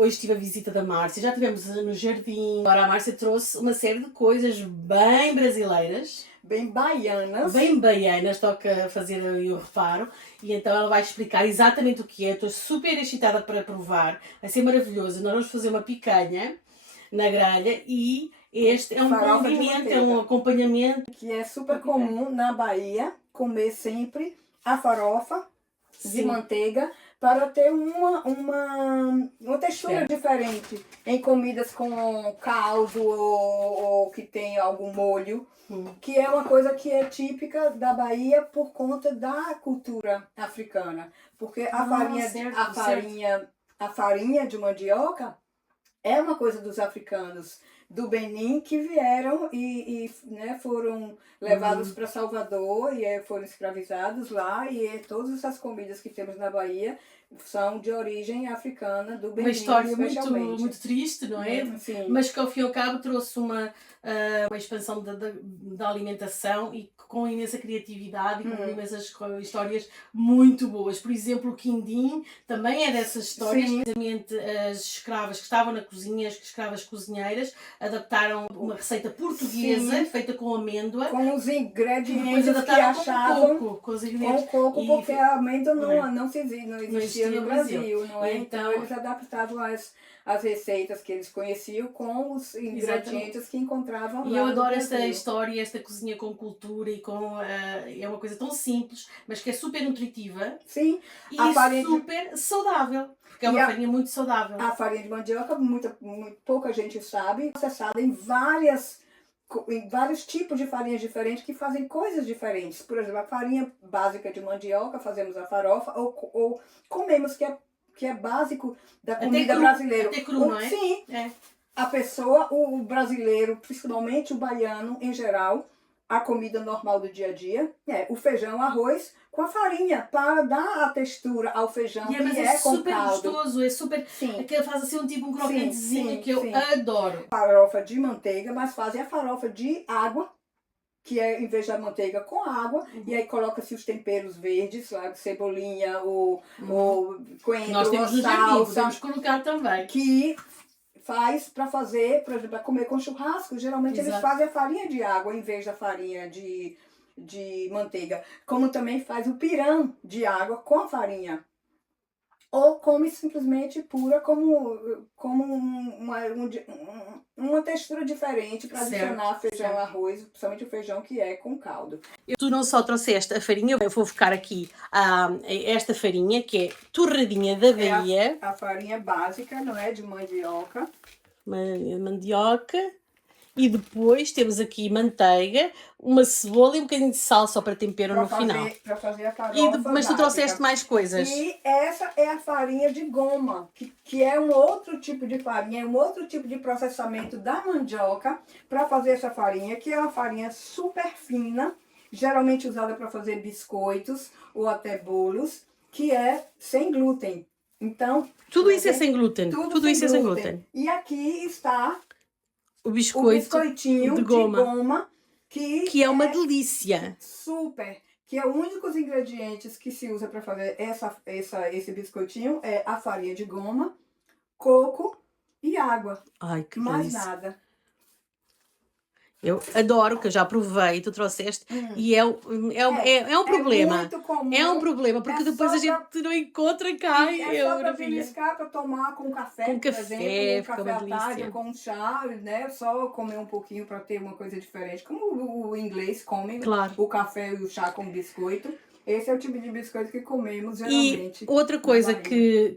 hoje tive a visita da Márcia, já estivemos no jardim. Agora a Márcia trouxe uma série de coisas bem brasileiras. Bem baianas. Bem baianas, toca fazer aí o reparo. E então ela vai explicar exatamente o que é. Estou super excitada para provar. Vai ser maravilhoso. Nós vamos fazer uma picanha na grelha e este é um condimento, é um acompanhamento. Que é super comum na Bahia comer sempre a farofa de manteiga para ter uma textura diferente em comidas com caldo ou que tem algum molho, que é uma coisa que é típica da Bahia por conta da cultura africana. Porque a farinha de mandioca é uma coisa dos africanos do Benin que vieram e né, foram levados para Salvador e foram escravizados lá, e todas essas comidas que temos na Bahia são de origem africana do Benin. Uma história muito triste, não é? Sim. Mas que ao fim e ao cabo trouxe uma expansão da alimentação e com imensa criatividade e com imensas histórias muito boas. Por exemplo, o quindim também é dessas histórias. Precisamente as escravas que estavam na cozinha, as escravas cozinheiras, adaptaram uma receita portuguesa feita com amêndoa. Com os ingredientes que achavam com coco, porque a amêndoa não existia no Brasil, não é? Então eles adaptavam as receitas que eles conheciam com os ingredientes que encontravam lá. E eu adoro esta história, esta cozinha com cultura e com é uma coisa tão simples, mas que é super nutritiva. Sim. E super saudável. Porque é uma farinha muito saudável. A farinha de mandioca, muito pouca gente sabe, processada em vários tipos de farinhas diferentes que fazem coisas diferentes. Por exemplo, a farinha básica de mandioca, fazemos a farofa, ou comemos, que é básico da comida brasileira. Até cru, não é? Sim. É. A pessoa, o brasileiro, principalmente o baiano em geral, a comida normal do dia a dia, o feijão, o arroz, com a farinha, para dar a textura ao feijão, que é com super caldo. Gostoso, é super... Aquele faz assim um crocantezinho que eu adoro. Farofa de manteiga, mas fazem a farofa de água, que é em vez da manteiga com água, e aí coloca-se os temperos verdes, lá, cebolinha, o coentro, nós temos no jardim, podemos colocar também. Que faz para fazer, por exemplo, para comer com churrasco, geralmente eles fazem a farinha de água em vez da farinha de manteiga. Como também faz o pirão de água com a farinha. Ou come simplesmente pura, como uma textura diferente para adicionar feijão e arroz, principalmente o feijão que é com caldo. Tu não só trouxeste a farinha, eu vou focar aqui esta farinha, que é torradinha da Bahia. A farinha básica, não é? De mandioca. Mandioca. E depois temos aqui manteiga, uma cebola e um bocadinho de sal só para tempero no final. Para fazer a farofa mas tu trouxeste mais coisas. E essa é a farinha de goma, que é um outro tipo de farinha, é um outro tipo de processamento da mandioca para fazer essa farinha, que é uma farinha super fina, geralmente usada para fazer biscoitos ou até bolos, que é sem glúten. Então, tudo isso é sem glúten. Tudo isso é sem glúten. E aqui está o biscoitinho de goma que é uma delícia. Super. Que é o único ingredientes que se usa para fazer esse biscoitinho é a farinha de goma, coco e água. Ai, que mais delícia. Nada. Eu adoro, que eu já provei, tu trouxeste, e é um problema. Muito comum. É um problema, porque depois a gente não encontra cá. É só para beliscar, para tomar com café, por exemplo, fica uma delícia. À tarde, com chá, né? Só comer um pouquinho para ter uma coisa diferente. Como o inglês come o café e o chá com biscoito. Esse é o tipo de biscoito que comemos geralmente. E outra coisa que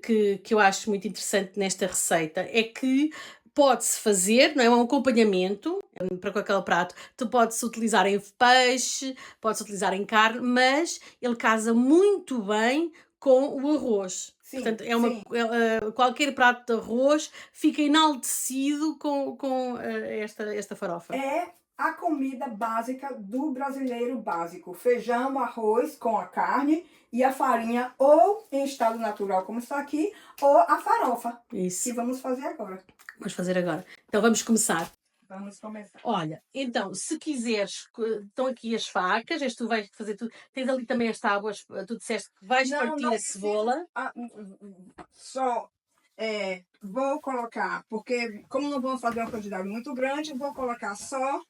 eu acho muito interessante nesta receita é que pode-se fazer, não é? Um acompanhamento para com aquele prato. Tu pode-se utilizar em peixe, pode-se utilizar em carne, mas ele casa muito bem com o arroz. Sim, portanto, qualquer prato de arroz fica enaltecido com esta farofa. É a comida básica do brasileiro básico. Feijão, arroz com a carne e a farinha ou em estado natural, como está aqui, ou a farofa. Isso. Que vamos fazer agora. Vamos fazer agora. Então vamos começar. Vamos começar. Olha, então, se quiseres, estão aqui as facas, tu vais fazer tudo. Tens ali também as tábuas, tu disseste que vais partir a cebola. Só Vou colocar, porque como não vamos fazer uma quantidade muito grande, vou colocar só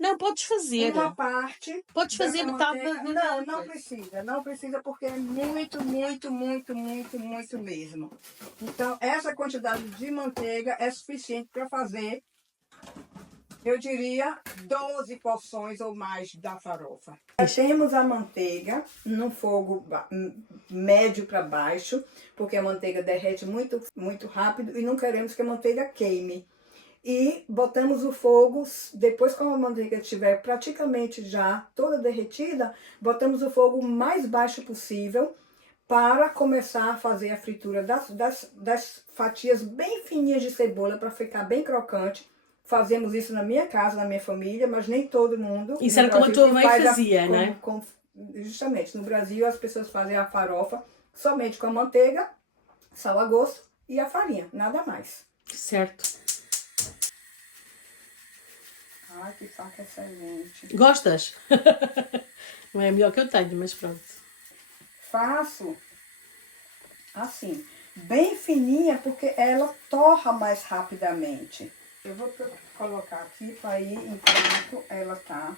Não, podes fazer. uma parte. Podes fazer dessa metade manteiga. da Não, não coisa. precisa. Não precisa porque é muito, muito, muito, muito, muito mesmo. Então, essa quantidade de manteiga é suficiente para fazer, eu diria, 12 porções ou mais da farofa. Temos a manteiga no fogo médio para baixo, porque a manteiga derrete muito, muito rápido e não queremos que a manteiga queime. E botamos o fogo, depois que a manteiga estiver praticamente já toda derretida, botamos o fogo mais baixo possível para começar a fazer a fritura das fatias bem fininhas de cebola para ficar bem crocante. Fazemos isso na minha casa, na minha família, mas nem todo mundo. Isso era como a tua mãe fazia, né? Justamente, no Brasil as pessoas fazem a farofa somente com a manteiga, sal a gosto e a farinha, nada mais. Certo. Ai, que faca excelente. Gostas? Não é a melhor que eu tenho, mas pronto. Faço assim, bem fininha, porque ela torra mais rapidamente. Eu vou colocar aqui para ir enquanto ela tá.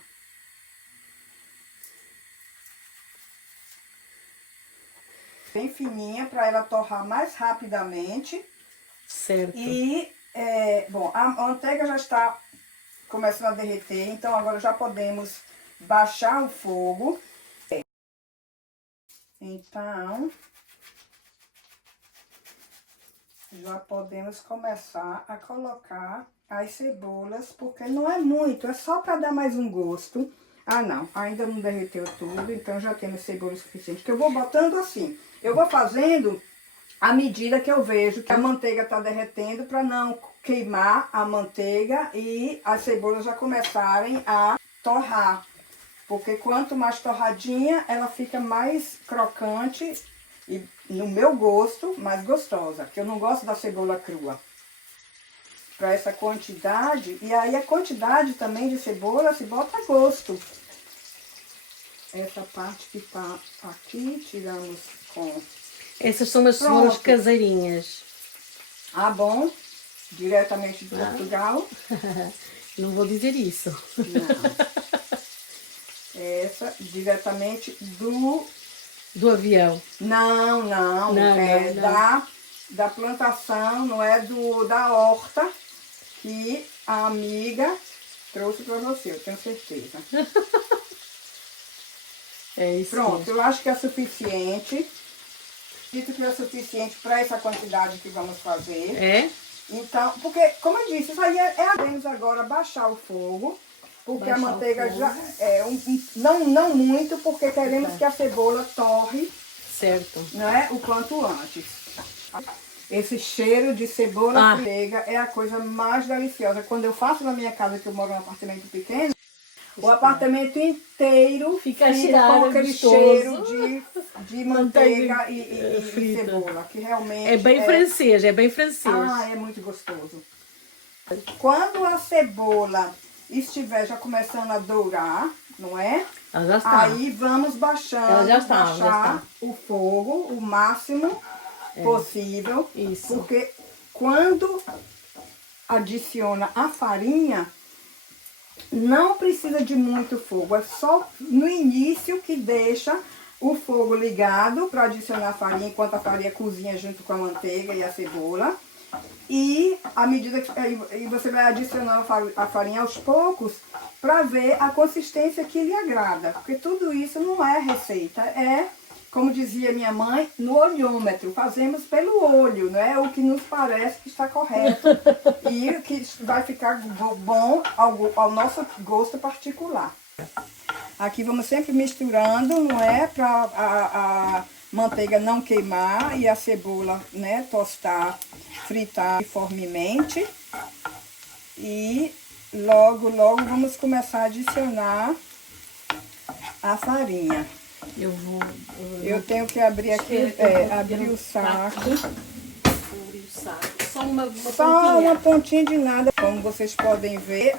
Bem fininha, para ela torrar mais rapidamente. Certo. E, bom, a manteiga já está começando a derreter, então agora já podemos baixar o fogo. Então, já podemos começar a colocar as cebolas, porque não é muito, é só para dar mais um gosto. Ah, não, ainda não derreteu tudo, então já temos cebola suficiente, que eu vou botando assim. Eu vou fazendo à medida que eu vejo que a manteiga está derretendo, para não queimar a manteiga e as cebolas já começarem a torrar. Porque quanto mais torradinha, ela fica mais crocante e, no meu gosto, mais gostosa. Porque eu não gosto da cebola crua. Para essa quantidade, e aí a quantidade também de cebola se bota a gosto. Essa parte que tá aqui, tiramos com... Essas são as cebolas caseirinhas. Ah, bom. Diretamente de Portugal. Não vou dizer isso. Não. Essa diretamente do avião. Não. Não, é não. da plantação, não é da horta que a amiga trouxe para você, eu tenho certeza. É isso. Pronto, mesmo. eu acho que é suficiente. Acredito que é suficiente para essa quantidade que vamos fazer. É? Então, porque, como eu disse, isso aí podemos agora baixar o fogo. Porque baixar a manteiga já é não muito, porque queremos que a cebola torre. Certo. Né, o quanto antes. Esse cheiro de cebola e manteiga é a coisa mais deliciosa. Quando eu faço na minha casa, que eu moro num apartamento pequeno, o apartamento inteiro fica com aquele cheiro de manteiga e cebola, que realmente é bem francês, é bem francês. Ah, é muito gostoso. Quando a cebola estiver já começando a dourar, não é? Ela já está. Aí vamos baixando, baixar o fogo o máximo possível. Isso. Porque quando adiciona a farinha, não precisa de muito fogo. É só no início que deixa o fogo ligado para adicionar a farinha, enquanto a farinha cozinha junto com a manteiga e a cebola. E à medida que você vai adicionando a farinha aos poucos para ver a consistência que lhe agrada. Porque tudo isso não é receita, é, como dizia minha mãe, no olhômetro. Fazemos pelo olho, né? O que nos parece que está correto e que vai ficar bom ao nosso gosto particular. Aqui vamos sempre misturando, não é? Para a manteiga não queimar e a cebola, né, tostar, fritar uniformemente. E logo vamos começar a adicionar a farinha. Eu tenho que abrir aqui, abrir o saco. Abrir o saco. Só uma pontinha de nada, como vocês podem ver.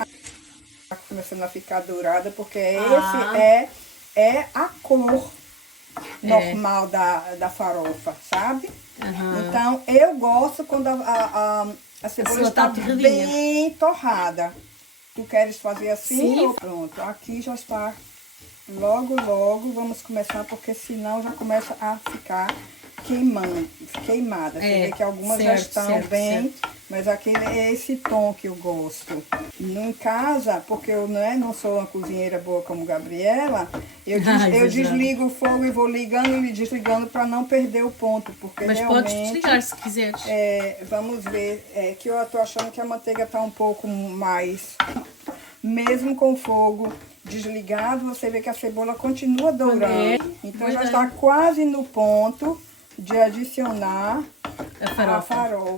Está começando a ficar dourada, porque esse é a cor normal da farofa, sabe? Aham. Então, eu gosto quando a cebola cebola está tá torradinha. bem torrada. Tu queres fazer assim? Sim. Ou pronto, aqui já está. Logo, logo, vamos começar, porque senão já começa a ficar queimada. Você vê que algumas já estão bem, mas aquele é esse tom que eu gosto. Em casa, porque eu não sou uma cozinheira boa como Gabriela, eu desligo o fogo e vou ligando e desligando para não perder o ponto, porque Mas realmente... podes desligar se quiseres. Vamos ver, que eu tô achando que a manteiga tá um pouco mais... Mesmo com o fogo desligado, você vê que a cebola continua dourando. Então já está quase no ponto de adicionar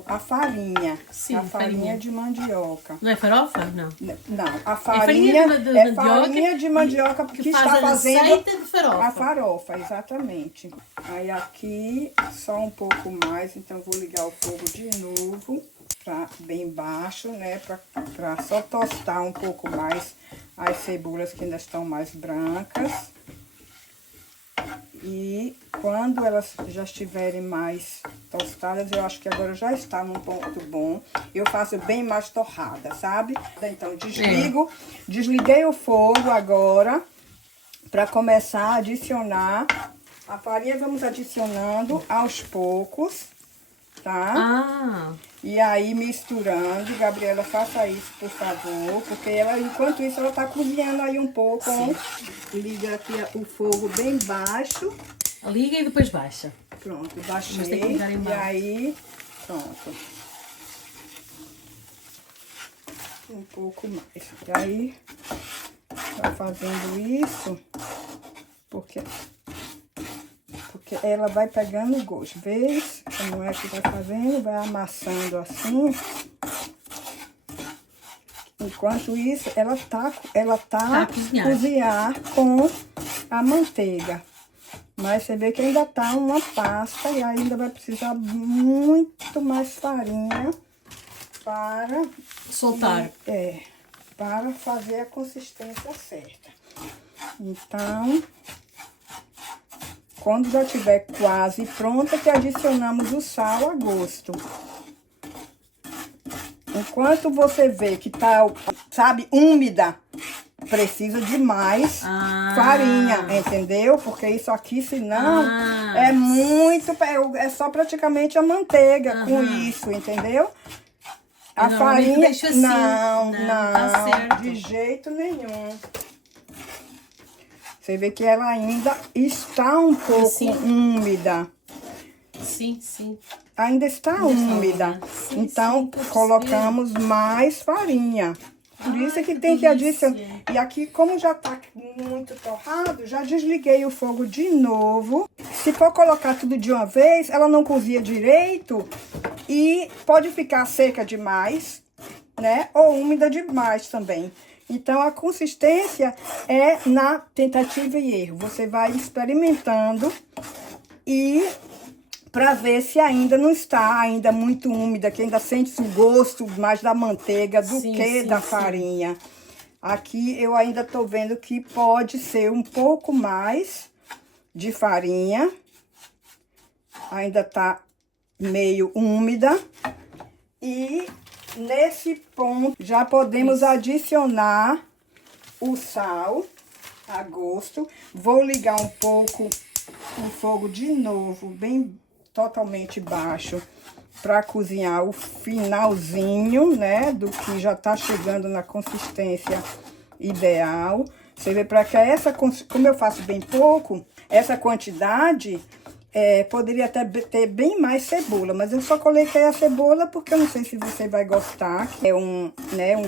a farinha. Sim, a farinha de mandioca. Não é farofa? Não. Não, a farinha é farinha de mandioca que está fazendo receita de farofa. A farofa, exatamente. Aí aqui só um pouco mais, então vou ligar o fogo de novo. Pra bem baixo, né? Pra só tostar um pouco mais as cebolas que ainda estão mais brancas. E quando elas já estiverem mais tostadas, eu acho que agora já está num ponto bom. Eu faço bem mais torrada, sabe? Então desliguei o fogo agora para começar a adicionar a farinha. Vamos adicionando aos poucos, tá? E aí misturando. Gabriela, faça isso, por favor, porque ela, enquanto isso, ela tá cozinhando aí um pouco. Liga aqui o fogo bem baixo. Liga e depois baixa. Pronto, baixei. Mas tem que ligar em E aí, pronto. Um pouco mais. E aí, vai fazendo isso, porque ela vai pegando o gosto. Vê como é que vai fazendo? Vai amassando assim. Enquanto isso, ela tá a cozinhar com a manteiga. Mas você vê que ainda tá uma pasta e ainda vai precisar muito mais farinha para soltar. Para fazer a consistência certa. Então, quando já estiver quase pronta, que adicionamos o sal a gosto. Enquanto você vê que tá, sabe, úmida, precisa de mais farinha, entendeu? Porque isso aqui, senão, é muito... É só praticamente a manteiga com isso, entendeu? A farinha... Assim. Não, tá certo. De jeito nenhum. Você vê que ela ainda está um pouco úmida. Sim, sim. Ainda está úmida. Sim, então, colocamos mais farinha. Por isso é que tem que adicionar. E aqui, como já tá muito torrado, já desliguei o fogo de novo. Se for colocar tudo de uma vez, ela não cozia direito e pode ficar seca demais, né? Ou úmida demais também. Então, a consistência é na tentativa e erro. Você vai experimentando e para ver se ainda não está ainda muito úmida, que ainda sente o gosto mais da manteiga do que da farinha. Aqui eu ainda tô vendo que pode ser um pouco mais de farinha. Ainda tá meio úmida. E nesse ponto já podemos adicionar o sal a gosto. Vou ligar um pouco o fogo de novo, bem totalmente baixo, para cozinhar o finalzinho, né, do que já tá chegando na consistência ideal. Você vê, para que como eu faço bem pouco, essa quantidade poderia até ter bem mais cebola, mas eu só coloquei a cebola porque eu não sei se você vai gostar, que é um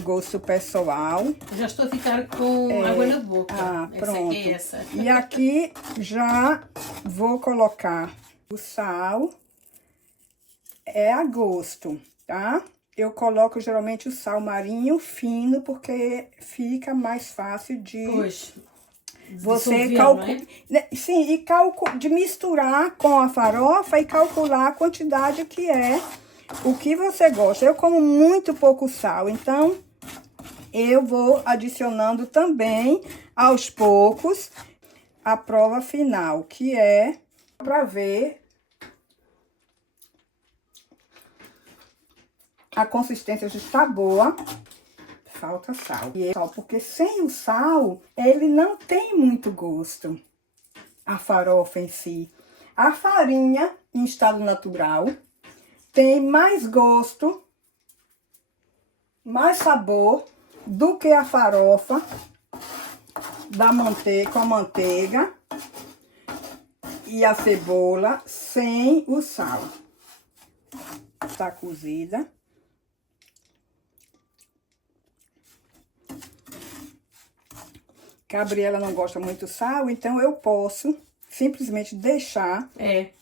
gosto pessoal. Já estou a ficar com água na boca. Pronto. Essa. E aqui já vou colocar o sal, a gosto, tá? Eu coloco geralmente o sal marinho fino, porque fica mais fácil de... Você calcula, sim, e de misturar com a farofa e calcular a quantidade que é o que você gosta. Eu como muito pouco sal, então eu vou adicionando também aos poucos a prova final, que é para ver a consistência já está boa. Falta sal. E sal, porque sem o sal, ele não tem muito gosto. A farofa em si. A farinha, em estado natural, tem mais gosto, mais sabor do que a farofa com a manteiga e a cebola sem o sal. Está cozida. Gabriela não gosta muito do sal, então eu posso simplesmente deixar.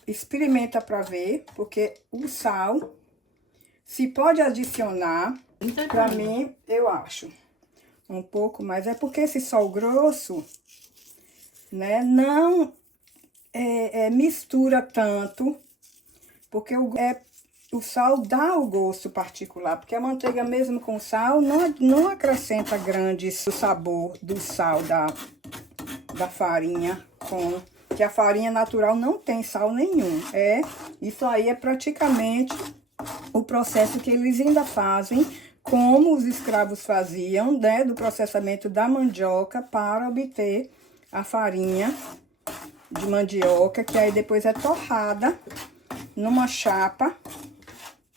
Experimenta para ver, porque o sal se pode adicionar. Para mim, eu acho um pouco mais. É porque esse sal grosso, né, não mistura tanto, porque o sal dá o gosto particular, porque a manteiga mesmo com sal não acrescenta grande o sabor do sal da farinha, que a farinha natural não tem sal nenhum. Isso aí é praticamente o processo que eles ainda fazem, como os escravos faziam, né, do processamento da mandioca para obter a farinha de mandioca, que aí depois é torrada numa chapa,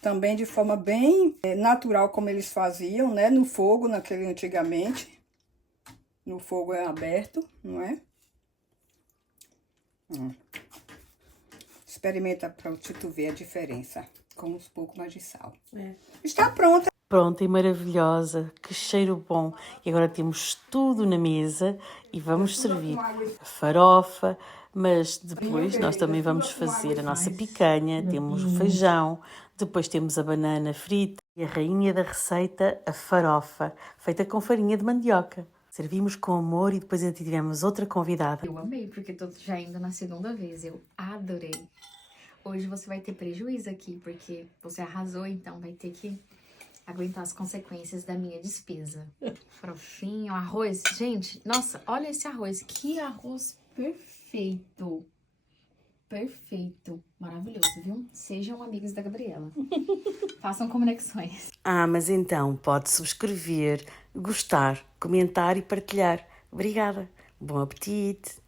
também de forma bem natural, como eles faziam, né? No fogo, antigamente. No fogo aberto, não é? Experimenta para tu ver a diferença, com um pouco mais de sal. Está pronta. Pronta e maravilhosa, que cheiro bom. E agora temos tudo na mesa e vamos servir a farofa, mas depois nós também vamos fazer a nossa picanha, temos o feijão, depois temos a banana frita e a rainha da receita, a farofa, feita com farinha de mandioca. Servimos com amor e depois ainda tivemos outra convidada. Eu amei, porque tô já indo na segunda vez, eu adorei. Hoje você vai ter prejuízo aqui, porque você arrasou, então vai ter que aguentar as consequências da minha despesa. Farofinho, arroz. Gente, nossa, olha esse arroz. Que arroz perfeito. Perfeito. Maravilhoso, viu? Sejam amigos da Gabriela. Façam conexões. Mas então pode subscrever, gostar, comentar e partilhar. Obrigada. Bom apetite.